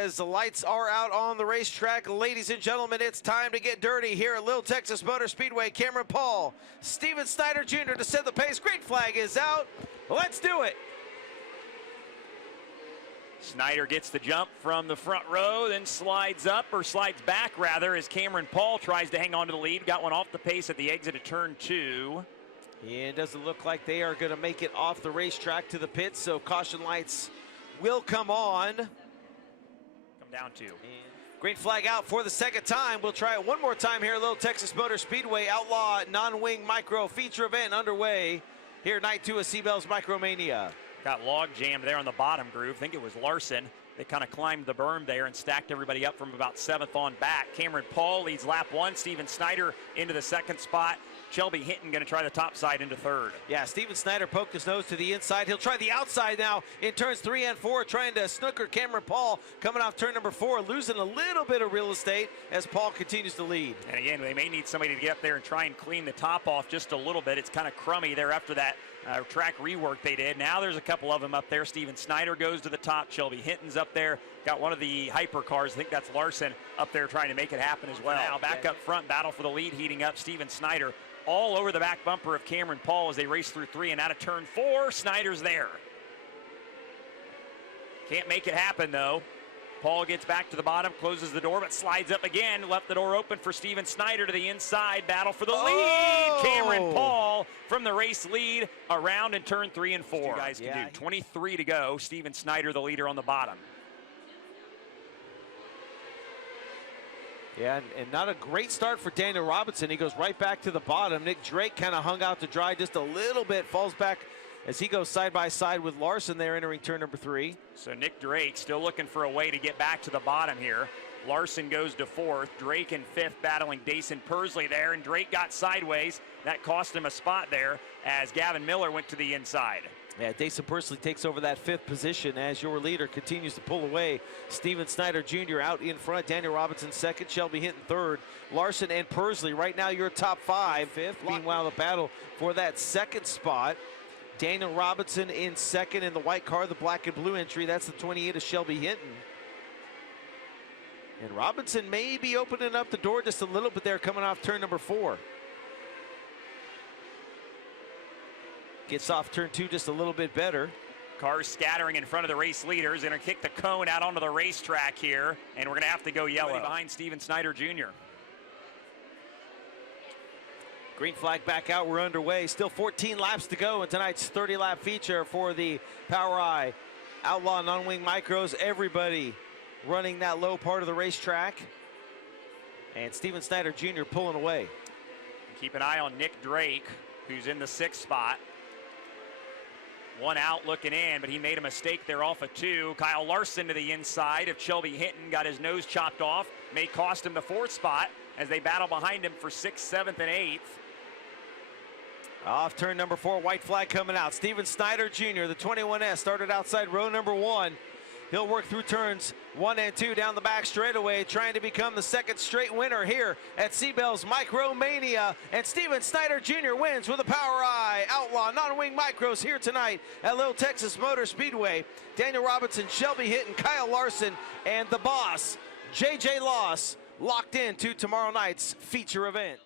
as the lights are out on the racetrack. Ladies and gentlemen, it's time to get dirty here at Little Texas Motor Speedway. Cameron Paul, Steven Snyder Jr. to set the pace. Green flag is out. Let's do it. Snyder gets the jump from the front row, then slides back rather, as Cameron Paul tries to hang on to the lead. Got one off the pace at the exit of turn 2. It doesn't look like they are going to make it off the racetrack to the pits, so caution lights will come on. Come down to. Green flag out for the second time. We'll try it one more time here at Little Texas Motor Speedway. Outlaw non-wing micro feature event underway here night 2 of Seabell's Micromania. Got log jammed there on the bottom groove. I think it was Larson that kind of climbed the berm there and stacked everybody up from about 7th on back. Cameron Paul leads lap 1. Steven Snyder into the 2nd spot. Shelby Hinton going to try the top side into 3rd. Yeah, Steven Snyder poked his nose to the inside. He'll try the outside now in turns 3 and 4, trying to snooker Cameron Paul coming off turn number 4, losing a little bit of real estate as Paul continues to lead. And again, they may need somebody to get up there and try and clean the top off just a little bit. It's kind of crummy there after that track rework they did. Now there's a couple of them up there. Steven Snyder goes to the top. Shelby Hinton's up there. Got one of the hypercars. I think that's Larson up there trying to make it happen as well. Now back up front, battle for the lead heating up. Steven Snyder all over the back bumper of Cameron Paul as they race through 3 and out of turn 4. Snyder's there. Can't make it happen though. Paul gets back to the bottom, closes the door, but slides up again. Left the door open for Steven Snyder to the inside. Battle for the lead. Cameron Paul from the race lead around in turn 3 and 4. You guys can do 23 to go. Steven Snyder, the leader on the bottom. Yeah, and not a great start for Daniel Robinson. He goes right back to the bottom. Nick Drake kind of hung out to dry just a little bit, falls back as he goes side by side with Larson there entering turn number 3. So Nick Drake still looking for a way to get back to the bottom here. Larson goes to 4th. Drake in 5th battling Dason Persley there, and Drake got sideways. That cost him a spot there as Gavin Miller went to the inside. Yeah, Dason Persley takes over that 5th position as your leader continues to pull away. Steven Snyder Jr. out in front. Daniel Robinson 2nd. Shelby Hinton 3rd. Larson and Persley right now your top 5. 5th. Meanwhile, the battle for that 2nd spot. Daniel Robinson in 2nd in the white car, the black and blue entry. That's the 28 of Shelby Hinton. And Robinson may be opening up the door just a little bit there coming off turn number 4. Gets off turn 2 just a little bit better. Cars scattering in front of the race leaders. Going to kick the cone out onto the racetrack here, and we're going to have to go yellow behind Steven Snyder Jr. Green flag back out, we're underway. Still 14 laps to go in tonight's 30-lap feature for the POWRi Outlaw non-wing micros. Everybody running that low part of the racetrack. And Steven Snyder Jr. pulling away. Keep an eye on Nick Drake, who's in the 6th spot. One out looking in, but he made a mistake there off of 2. Kyle Larson to the inside of Shelby Hinton, got his nose chopped off. May cost him the 4th spot as they battle behind him for 6th, 7th, and 8th. Off turn number 4, white flag coming out. Steven Snyder Jr., the 21S, started outside row number 1. He'll work through turns 1 and 2 down the back straightaway, trying to become the 2nd straight winner here at Seabell's Micromania. And Steven Snyder Jr. wins with the POWRi Outlaw non-wing micros here tonight at Little Texas Motor Speedway. Daniel Robinson, Shelby Hinton, Kyle Larson, and the boss, JJ Loss, locked in to tomorrow night's feature event.